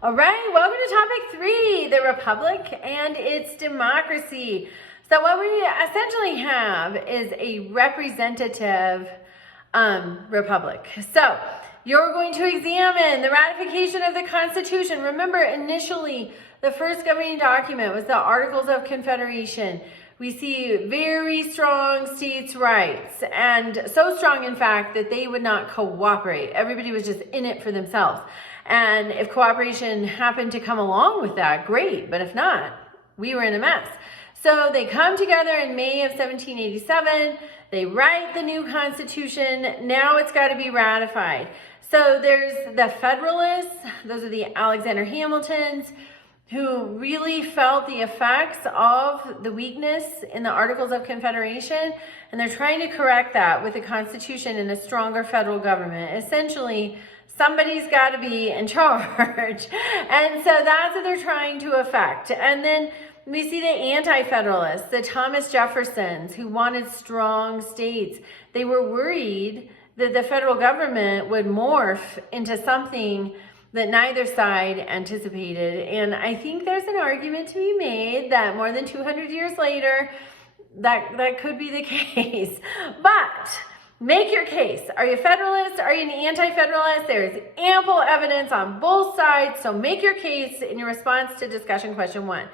All right, welcome to topic 3, the Republic and its democracy. So what we essentially have is a representative republic. So you're going to examine the ratification of the Constitution. Remember, initially, the first governing document was the Articles of Confederation. We see very strong states' rights, and so strong, in fact, that they would not cooperate. Everybody was just in it for themselves. And if cooperation happened to come along with that, great. But if not, we were in a mess. So they come together in May of 1787. They write the new Constitution. Now it's got to be ratified. So there's the Federalists. Those are the Alexander Hamiltons, who really felt the effects of the weakness in the Articles of Confederation. And they're trying to correct that with a Constitution and a stronger federal government. Essentially, somebody's got to be in charge. And so that's what they're trying to effect. And then we see the anti-federalists, the Thomas Jeffersons, who wanted strong states. They were worried that the federal government would morph into something that neither side anticipated. And I think there's an argument to be made that more than 200 years later, that could be the case. But make your case. Are you a Federalist? Are you an anti-Federalist? There is ample evidence on both sides. So make your case in your response to discussion question 1.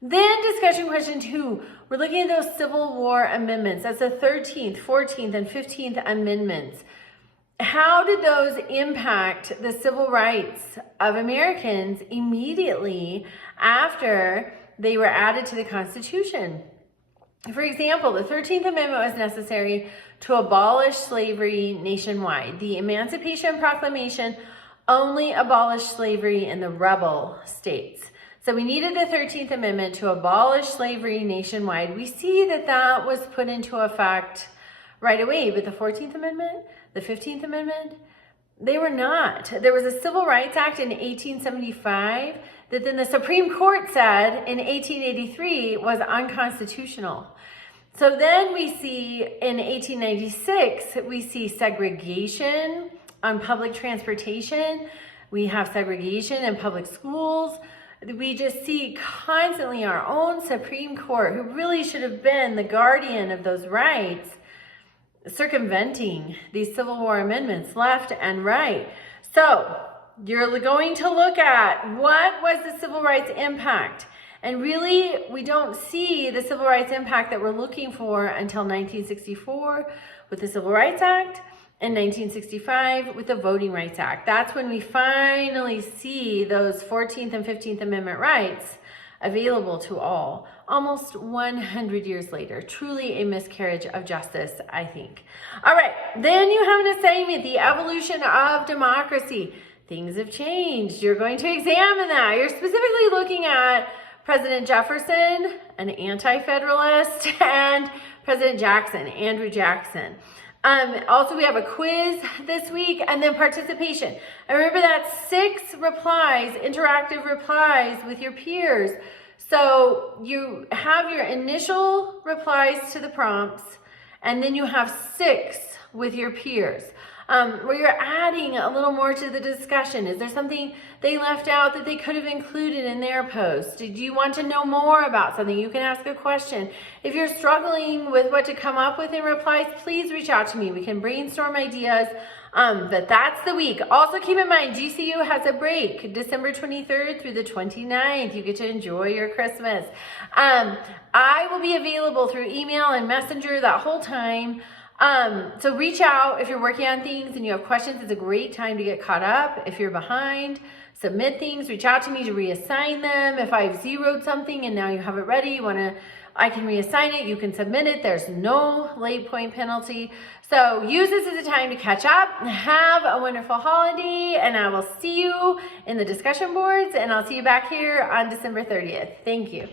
Then discussion question 2, we're looking at those Civil War amendments. That's the 13th, 14th, and 15th amendments. How did those impact the civil rights of Americans immediately after they were added to the Constitution? For example, the 13th Amendment was necessary to abolish slavery nationwide. The Emancipation Proclamation only abolished slavery in the rebel states. So we needed the 13th Amendment to abolish slavery nationwide. We see that was put into effect right away, but the 14th Amendment, the 15th Amendment, they were not. There was a Civil Rights Act in 1875 that then the Supreme Court said in 1883 was unconstitutional. So then we see in 1896, we see segregation on public transportation. We have segregation in public schools. We just see constantly our own Supreme Court, who really should have been the guardian of those rights, circumventing these Civil War amendments left and right. So you're going to look at what was the civil rights impact. And really, we don't see the civil rights impact that we're looking for until 1964 with the Civil Rights Act and 1965 with the Voting Rights Act. That's when we finally see those 14th and 15th Amendment rights available to all, almost 100 years later. Truly a miscarriage of justice, I think. All right, then you have an assignment, the evolution of democracy. Things have changed. You're going to examine that. You're specifically looking at President Jefferson, an anti-federalist, and President Jackson, Andrew Jackson. Also, we have a quiz this week, and then participation. And remember that 6 replies, interactive replies with your peers. So you have your initial replies to the prompts, and then you have 6 with your peers, where you're adding a little more to the discussion. Is there something they left out that they could have included in their post? Do you want to know more about something? You can ask a question. If you're struggling with what to come up with in replies, please reach out to me. We can brainstorm ideas. But that's the week. Also keep in mind, GCU has a break, December 23rd through the 29th. You get to enjoy your Christmas. I will be available through email and messenger that whole time. So reach out if you're working on things and you have questions. It's a great time to get caught up. If you're behind, submit things, reach out to me to reassign them. If I've zeroed something and now you have it ready, I can reassign it, you can submit it. There's no late point penalty. So use this as a time to catch up. Have a wonderful holiday, and I will see you in the discussion boards, and I'll see you back here on December 30th. Thank you.